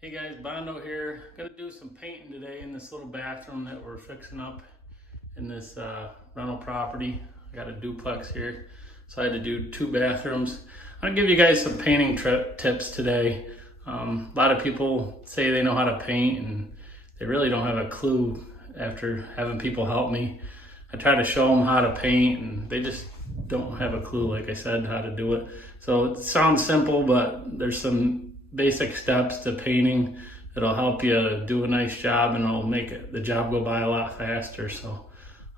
Hey guys, Bondo here. Gonna do some painting today in this little bathroom that we're fixing up in this rental property. I got a duplex here, so I had to do 2 bathrooms. I'm gonna give you guys some painting tips today. A lot of people say they know how to paint and they really don't have a clue after having people help me. I try to show them how to paint and they just don't have a clue, like I said, how to do it. So it sounds simple, but there's some basic steps to painting that'll help you do a nice job and it'll make the job go by a lot faster. So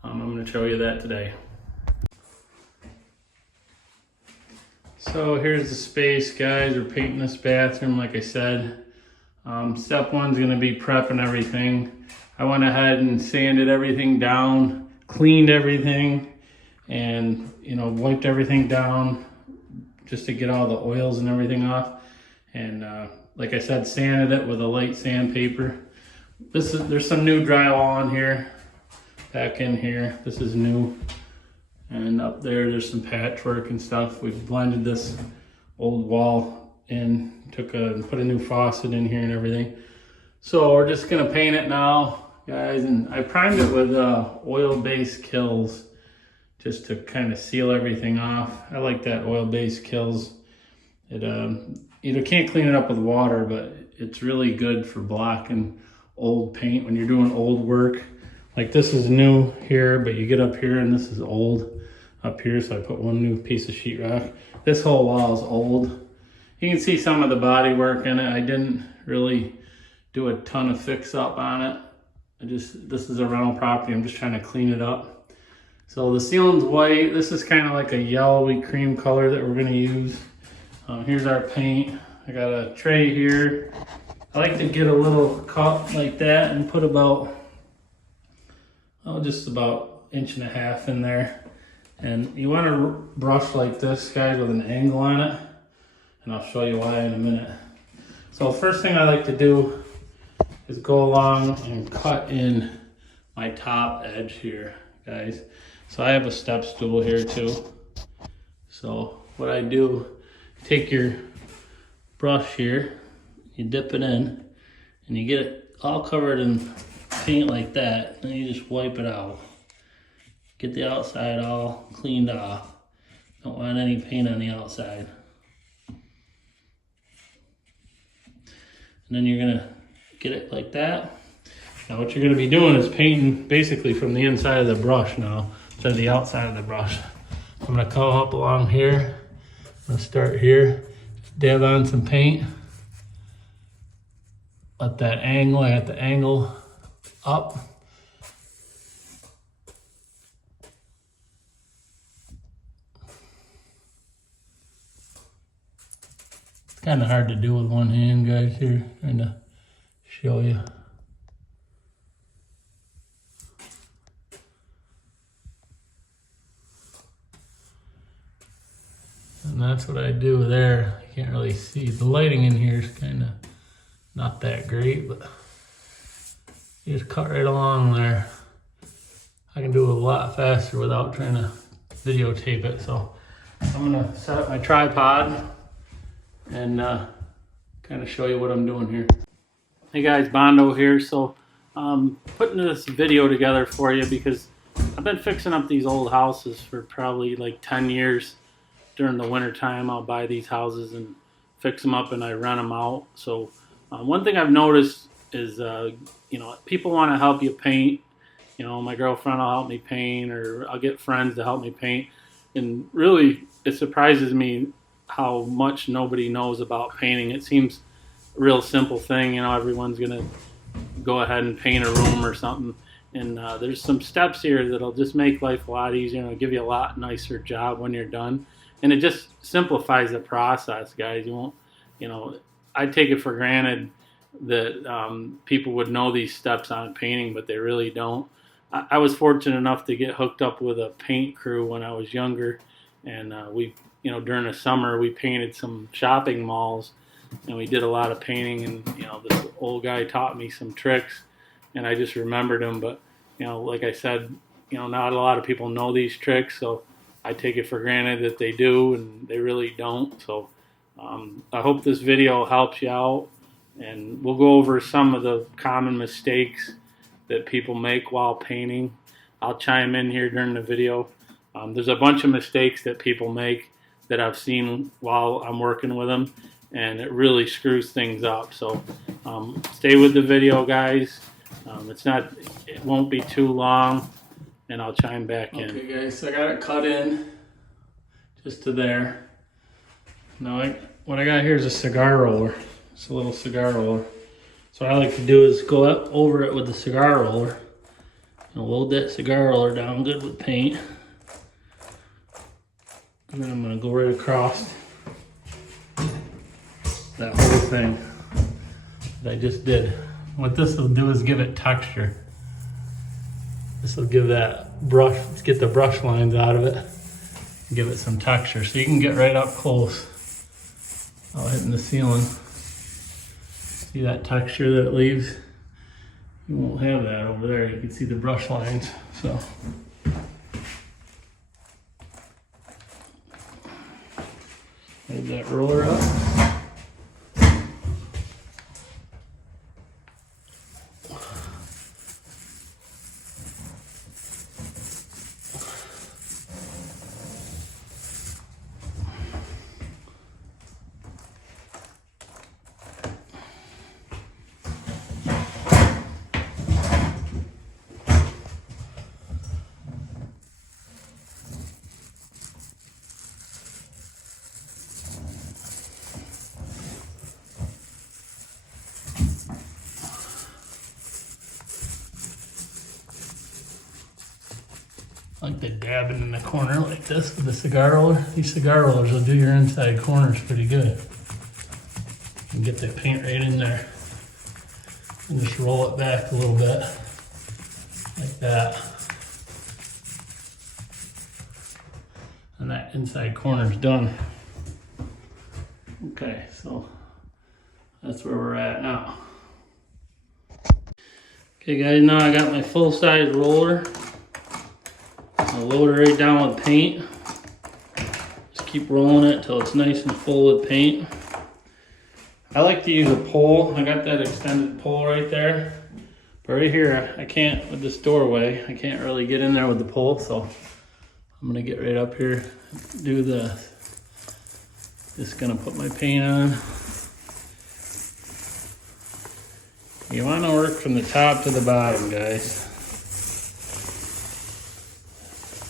I'm going to show you that today. So here's the space, guys. We're painting this bathroom, like I said. Step 1 is going to be prepping everything. I went ahead and sanded everything down, cleaned everything, and wiped everything down just to get all the oils and everything off. And like I said, sanded it with a light sandpaper. There's some new drywall in here, back in here. This is new. And up there's some patchwork and stuff. We've blended this old wall in, put a new faucet in here and everything. So we're just gonna paint it now, guys. And I primed it with oil-based Kills just to kind of seal everything off. I like that oil-based Kills. You can't clean it up with water, but it's really good for blocking old paint when you're doing old work. Like this is new here, but you get up here and this is old up here, so I put one new piece of sheetrock. This whole wall is old. You can see some of the body work in it. I didn't really do a ton of fix up on it. This is a rental property. I'm just trying to clean it up. So the ceiling's white. This is kind of like a yellowy cream color that we're gonna use. Here's our paint. I got a tray here. I like to get a little cup like that and put just about 1.5 inches in there. And you want to brush like this, guys, with an angle on it. And I'll show you why in a minute. So first thing I like to do is go along and cut in my top edge here, guys. So I have a step stool here too. So what I do, take your brush here, you dip it in, and you get it all covered in paint like that, and you just wipe it out. Get the outside all cleaned off. Don't want any paint on the outside. And then you're gonna get it like that. Now what you're gonna be doing is painting basically from the inside of the brush now, instead of the outside of the brush. I'm gonna come up along here. I'm gonna start here, dab on some paint. Let that angle, I got the angle up. It's kind of hard to do with one hand, guys, here, trying to show you. And that's what I do there. I can't really see. The lighting in here is kind of not that great, but you just cut right along there. I can do it a lot faster without trying to videotape it. So I'm gonna set up my tripod and kind of show you what I'm doing here. Hey guys, Bondo here. So putting this video together for you because I've been fixing up these old houses for probably like 10 years. During the winter time, I'll buy these houses and fix them up and I rent them out. So one thing I've noticed is, people want to help you paint. My girlfriend will help me paint, or I'll get friends to help me paint. And really, it surprises me how much nobody knows about painting. It seems a real simple thing. Everyone's going to go ahead and paint a room or something. And there's some steps here that'll just make life a lot easier and give you a lot nicer job when you're done. And it just simplifies the process, guys. You won't, I take it for granted that people would know these steps on painting, but they really don't. I was fortunate enough to get hooked up with a paint crew when I was younger. And during the summer, we painted some shopping malls and we did a lot of painting. And, this old guy taught me some tricks and I just remembered them. But, like I said, not a lot of people know these tricks. So I take it for granted that they do, and they really don't. So I hope this video helps you out. and we'll go over some of the common mistakes that people make while painting. I'll chime in here during the video. There's a bunch of mistakes that people make that I've seen while I'm working with them, and it really screws things up. So stay with the video, guys. It won't be too long, and I'll chime back in. Okay, guys, so I got it cut in just to there. Now, what I got here is a cigar roller. It's a little cigar roller. So what I like to do is go up over it with the cigar roller and load that cigar roller down good with paint. And then I'm going to go right across that whole thing that I just did. What this will do is give it texture. This will give that brush, let's get the brush lines out of it, give it some texture. So you can get right up close without hitting the ceiling. See that texture that it leaves? You won't have that over there. You can see the brush lines. So hold that roller up. I like the dabbing in the corner like this with the cigar roller. These cigar rollers will do your inside corners pretty good. And get that paint right in there. And just roll it back a little bit. Like that. And that inside corner's done. Okay, so that's where we're at now. Okay guys, now I got my full size roller. I'll load it right down with paint. Just keep rolling it till it's nice and full with paint. I like to use a pole. I got that extended pole right there. But right here, I can't, with this doorway, I can't really get in there with the pole, so I'm gonna get right up here, do this. Just gonna put my paint on. You wanna work from the top to the bottom, guys.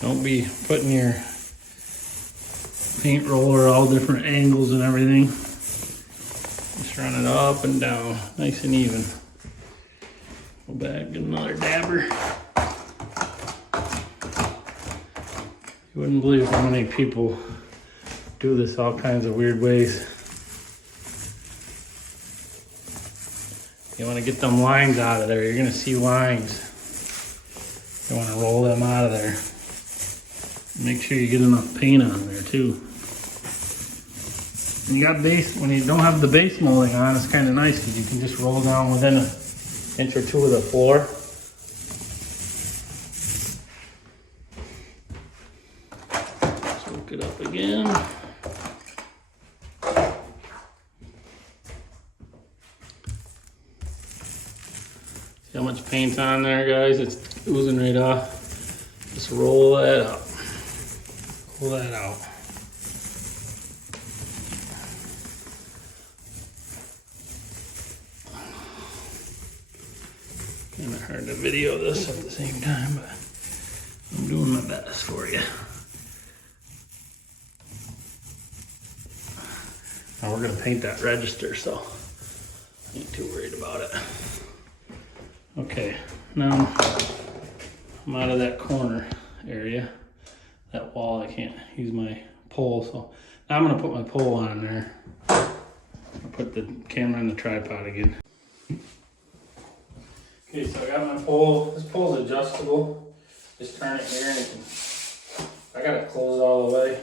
Don't be putting your paint roller all different angles and everything. Just run it up and down, nice and even. Go back, get another dabber. You wouldn't believe how many people do this all kinds of weird ways. You want to get them lines out of there. You're going to see lines. You want to roll them out of there. Make sure you get enough paint on there too. And you got base, when you don't have the base molding on, it's kind of nice because you can just roll down within an inch or two of the floor. Let's work it up again. See how much paint's on there, guys? It's oozing right off. Just roll that up. Pull that out. Kind of hard to video this at the same time, but I'm doing my best for you. Now we're gonna paint that register, so I ain't too worried about it. Okay, now I'm out of that corner area. That wall, I can't use my pole, so now I'm gonna put my pole on there. I'll put the camera on the tripod again. Okay, so I got my pole. This pole's adjustable. Just turn it here and it can, I got it closed all the way.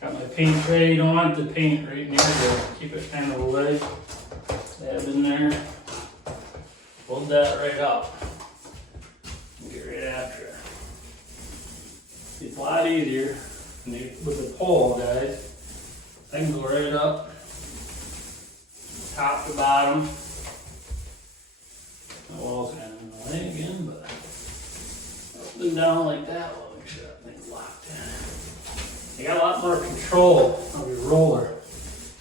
Got my paint tray. You don't want the paint right near there. Keep it kind of away. Dab in there. Hold that right up. And get right after it. It's a lot easier with the pole, guys. I can go right up, top to bottom. My wall's kind of in the way again, but up and down like that. Well, make sure that thing's locked in. You got a lot more control of your roller.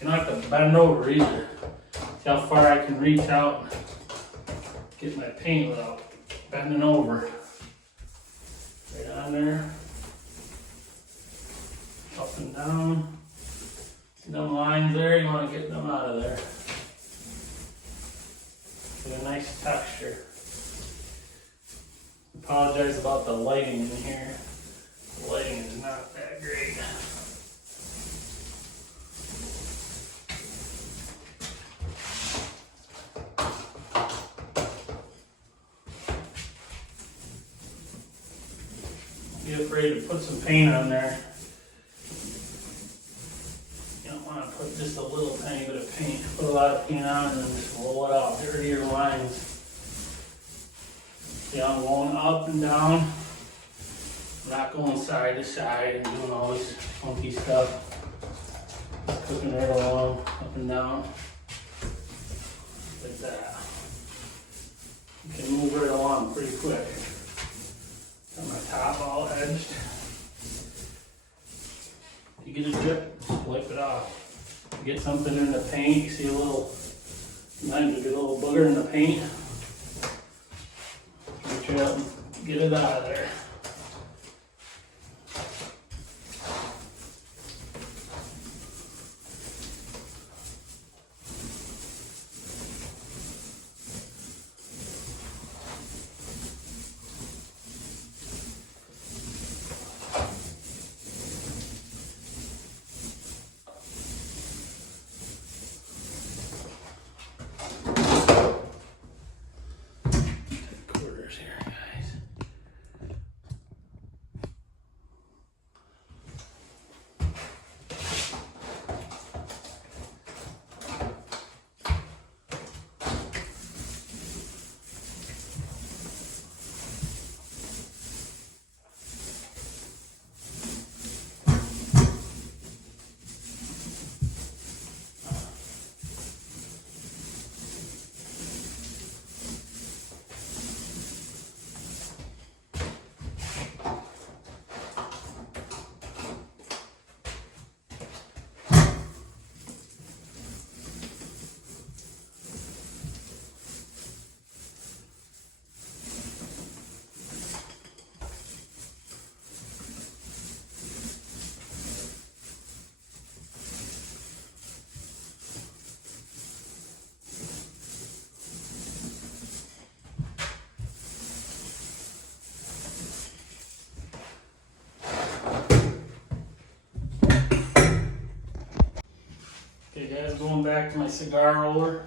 You don't have to bend over either. See how far I can reach out and get my paint without bending over. Right on there. Up and down. See them lines there? You want to get them out of there. Get a nice texture. Apologize about the lighting in here. The lighting is not that great. Be afraid to put some paint on there. You don't want to put just a little tiny bit of paint. Put a lot of paint on and then just roll it out. Get rid of your lines. See, I'm going up and down. I'm not going side to side and doing all this funky stuff. Just cooking right along, up and down. Like that. You can move right along pretty quick. Got my top all edged. If you get a drip, just wipe it off. If you get something in the paint, you see a little, sometimes you get a little booger in the paint. Reach it up and get it out of there. Okay guys, going back to my cigar roller.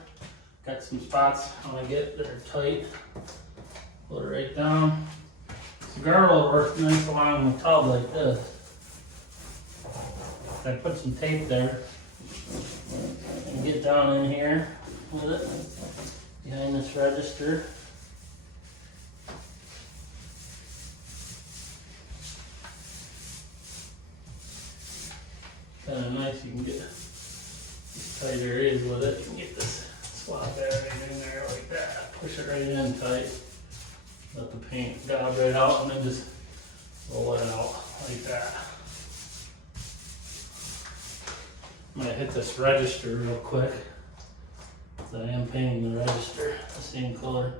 Got some spots I want to get that are tight. Put it right down. Cigar roller works nice along the tub like this. I put some tape there and get down in here with it behind this register. Kind of nice, you can get tighter is with it. You can get this slot there right in there like that. Push it right in tight. Let the paint gob right out and then just roll it out like that. I'm gonna hit this register real quick. So I am painting the register the same color.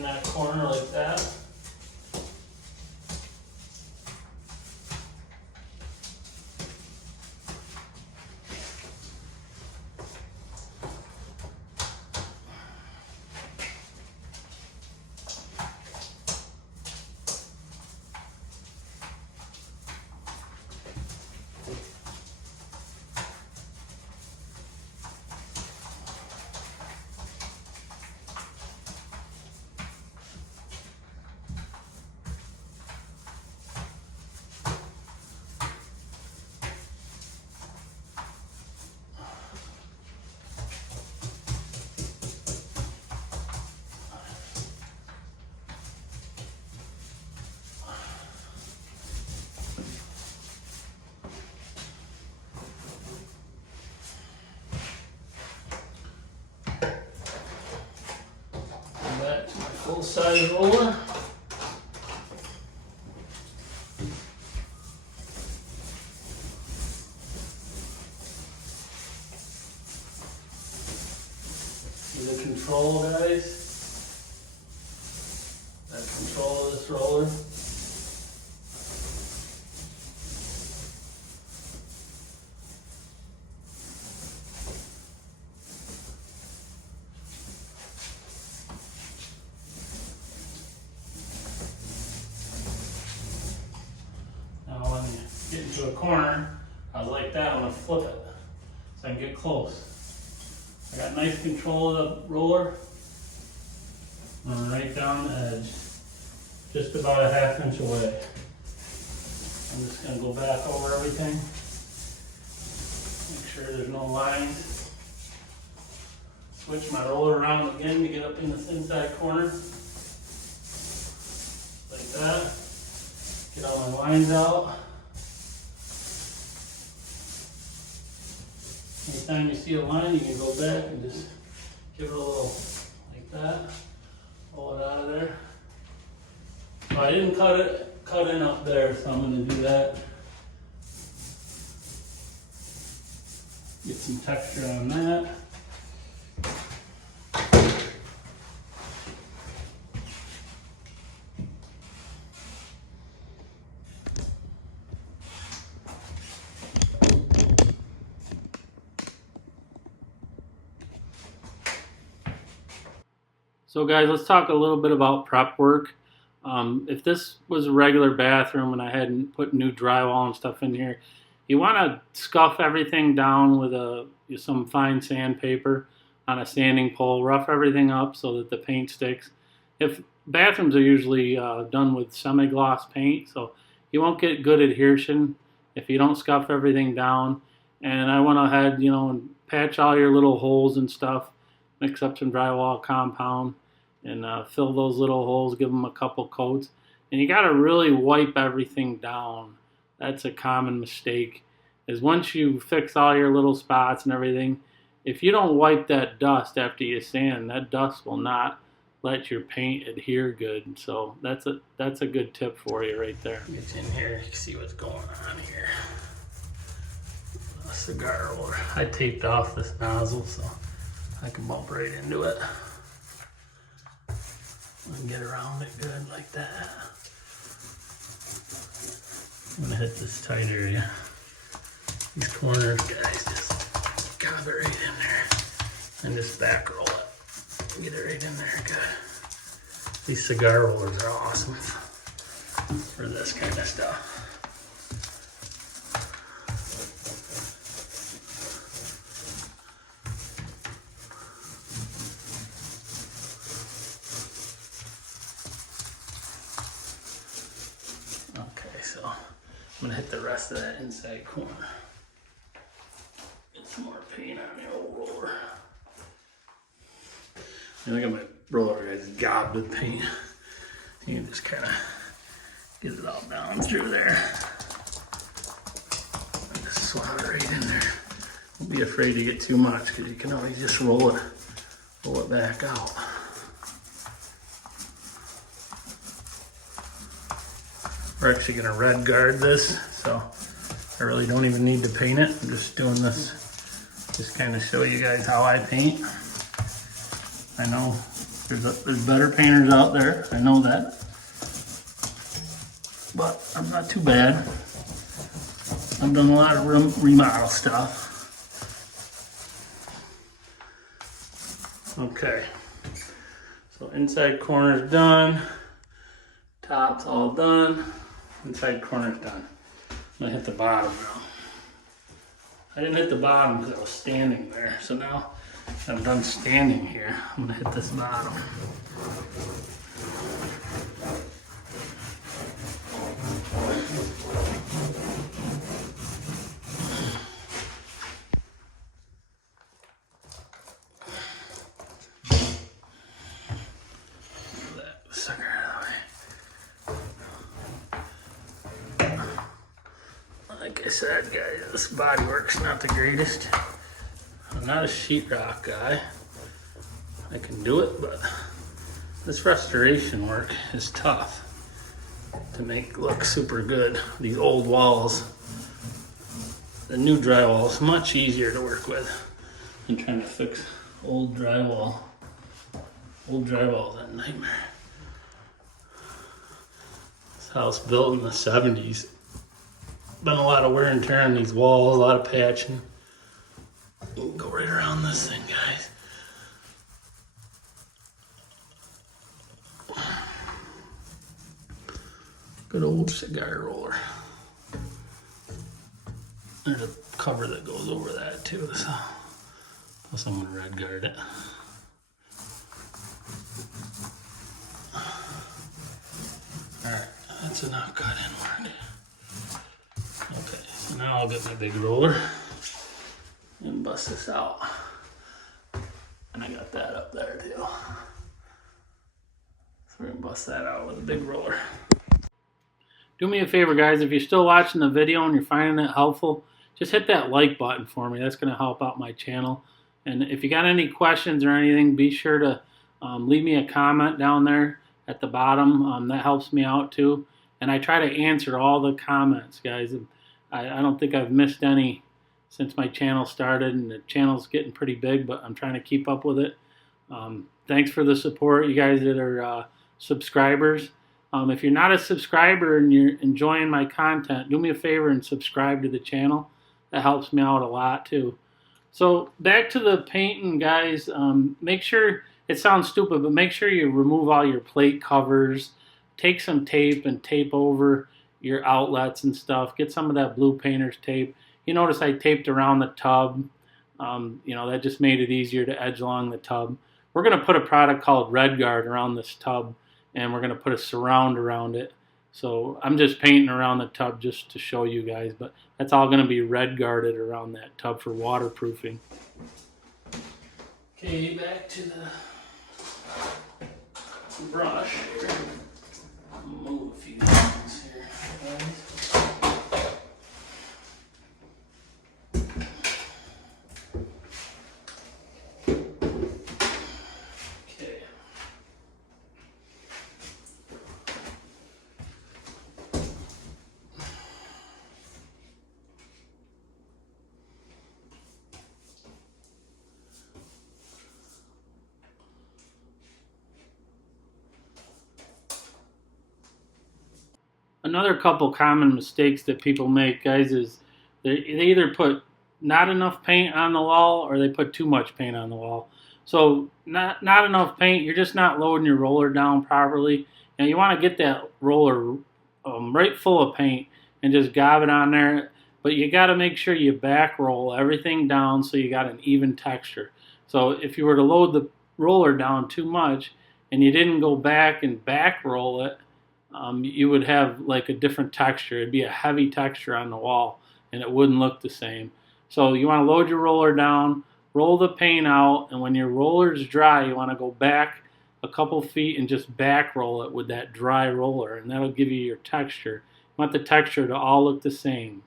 in that corner like that. Back to my full-size roller. See the control, guys? That control of this roller. Get into a corner, I was like that, I'm gonna flip it so I can get close. I got nice control of the roller. I'm right down the edge, just about a ½ inch away. I'm just gonna go back over everything, make sure there's no lines. Switch my roller around again to get up in this inside corner, like that. Get all my lines out. Anytime you see a line, you can go back and just give it a little like that. Pull it out of there. So I didn't cut in up there, so I'm going to do that. Get some texture on that. So guys, let's talk a little bit about prep work. If this was a regular bathroom and I hadn't put new drywall and stuff in here, you want to scuff everything down with some fine sandpaper on a sanding pole, rough everything up so that the paint sticks. If bathrooms are usually done with semi-gloss paint, so you won't get good adhesion if you don't scuff everything down. And I went ahead, and patch all your little holes and stuff, mix up some drywall compound, and fill those little holes, give them a couple coats. And you got to really wipe everything down. That's a common mistake, is once you fix all your little spots and everything, if you don't wipe that dust after you sand, that dust will not let your paint adhere good. So that's a good tip for you right there. Get in here, you can see what's going on here. A cigar roller. I taped off this nozzle so I can bump right into it. And get around it good like that. I'm gonna hit this tight area. These corners, guys, just got it right in there. And just back roll it. Get it right in there, good. These cigar rollers are awesome for this kind of stuff. So I'm gonna hit the rest of that inside corner. Get some more paint on the old roller. And look at my roller, guys, gobbed with paint. You can just kind of get it all down through there. And just swab it right in there. Don't be afraid to get too much because you can always just roll it back out. We're actually going to red guard this, so I really don't even need to paint it. I'm just doing this just kind of show you guys how I paint. I know There's better painters out there, I know that. But I'm not too bad. I've done a lot of remodel stuff. Okay, so inside corner's done. Top's all done. Inside corner's done. I'm gonna hit the bottom now. I didn't hit the bottom because I was standing there. So now I'm done standing here. I'm gonna hit this bottom. That sucker out of the way. Like I said, guys, this bodywork's not the greatest. I'm not a sheetrock guy. I can do it, but this restoration work is tough to make look super good. These old walls, the new drywall is much easier to work with than trying to fix old drywall. Old drywall is a nightmare. This house built in the 70s. Been a lot of wear and tear on these walls, a lot of patching. We'll go right around this thing, guys. Good old cigar roller. There's a cover that goes over that too, so plus I'm gonna red guard it. Alright, that's enough cut-in work. Okay, so now I'll get my big roller and bust this out. And I got that up there too. So we're gonna bust that out with a big roller. Do me a favor, guys, if you're still watching the video and you're finding it helpful, just hit that like button for me. That's gonna help out my channel. And if you got any questions or anything, be sure to leave me a comment down there at the bottom. That helps me out too. And I try to answer all the comments, guys. I don't think I've missed any since my channel started, and the channel's getting pretty big, but I'm trying to keep up with it. Thanks for the support, you guys that are subscribers. If you're not a subscriber and you're enjoying my content, do me a favor and subscribe to the channel. That helps me out a lot too. So back to the painting, guys. Make sure, it sounds stupid, but make sure you remove all your plate covers. Take some tape and tape over your outlets and stuff. Get some of that blue painter's tape. You notice I taped around the tub. You know, that just made it easier to edge along the tub. We're going to put a product called Red Guard around this tub, and we're going to put a surround around it. So I'm just painting around the tub just to show you guys, but that's all going to be red guarded around that tub for waterproofing. Okay, back to the brush here. Move a few things here, guys. Another couple common mistakes that people make, guys, is they either put not enough paint on the wall or they put too much paint on the wall. So not enough paint, you're just not loading your roller down properly. And you want to get that roller right full of paint and just gob it on there. But you got to make sure you back roll everything down so you got an even texture. So if you were to load the roller down too much and you didn't go back and back roll it, you would have like a different texture. It'd be a heavy texture on the wall and it wouldn't look the same. So you want to load your roller down, roll the paint out, and when your roller's dry, you want to go back a couple feet and just back roll it with that dry roller, and that'll give you your texture. You want the texture to all look the same.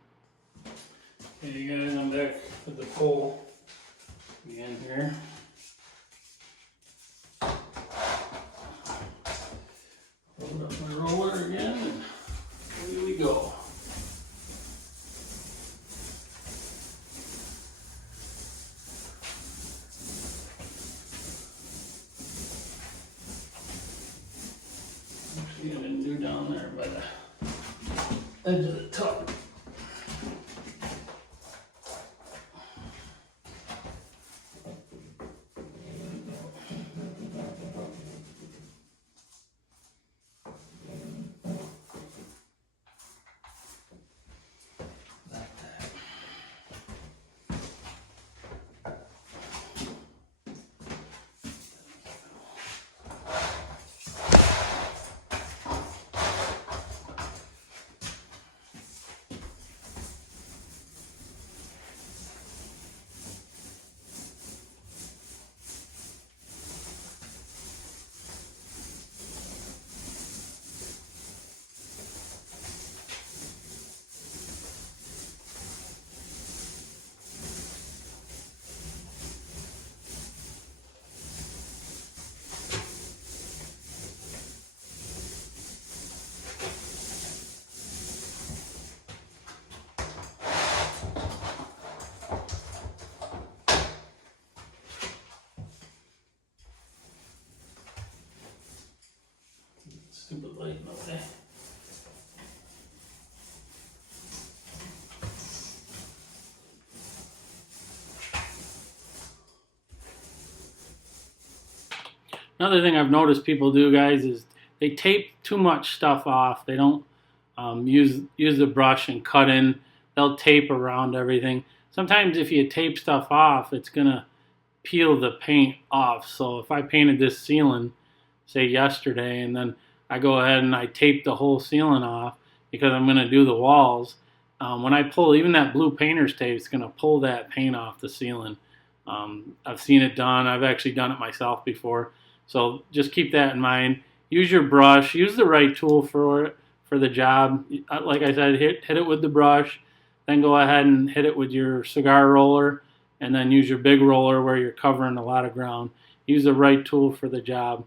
Okay, you guys, I'm back with the pole again here. Load up my roller again, and here we go. down there by the edge of the tub. Stupid light in the way. Another thing I've noticed people do, guys, is they tape too much stuff off. They don't use the brush and cut in. They'll tape around everything. Sometimes if you tape stuff off, it's gonna peel the paint off. So if I painted this ceiling, say yesterday, and then I go ahead and I tape the whole ceiling off because I'm gonna do the walls, when I pull, even that blue painter's tape, it's gonna pull that paint off the ceiling. I've seen it done. I've actually done it myself before. So just keep that in mind. Use your brush. Use the right tool for it, for the job. Like I said, hit it with the brush. Then go ahead and hit it with your cigar roller, and then use your big roller where you're covering a lot of ground. Use the right tool for the job.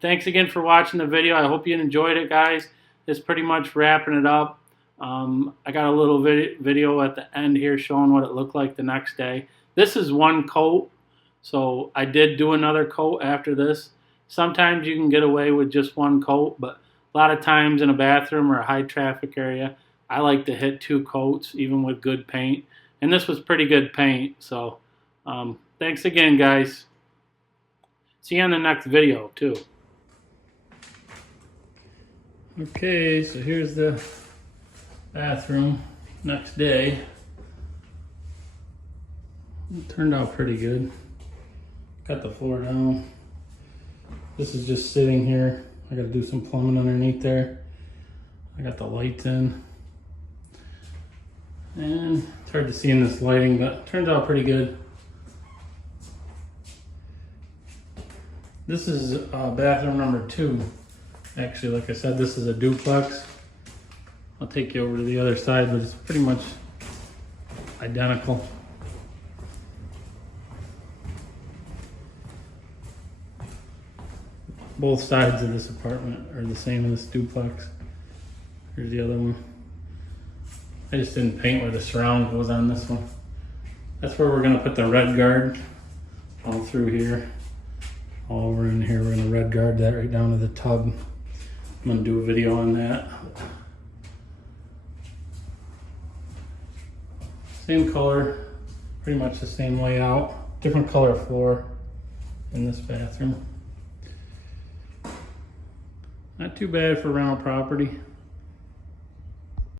Thanks again for watching the video. I hope you enjoyed it, guys. It's pretty much wrapping it up. I got a little video at the end here showing what it looked like the next day. This is one coat, so I did do another coat after this. Sometimes you can get away with just one coat, but a lot of times in a bathroom or a high traffic area, I like to hit 2 coats, even with good paint. And this was pretty good paint, so thanks again, guys. See you on the next video, too. Okay, so here's the bathroom next day. It turned out pretty good. Got the floor down. This is just sitting here. I gotta do some plumbing underneath there. I got the lights in. And it's hard to see in this lighting, but it turns out pretty good. This is bathroom number 2. Actually, like I said, this is a duplex. I'll take you over to the other side, but it's pretty much identical. Both sides of this apartment are the same as this duplex. Here's the other one. I just didn't paint where the surround was on this one. That's where we're gonna put the red guard. All through here. All over in here, we're gonna red guard that right down to the tub. I'm gonna do a video on that. Same color, pretty much the same layout. Different color floor in this bathroom. Not too bad for rental property.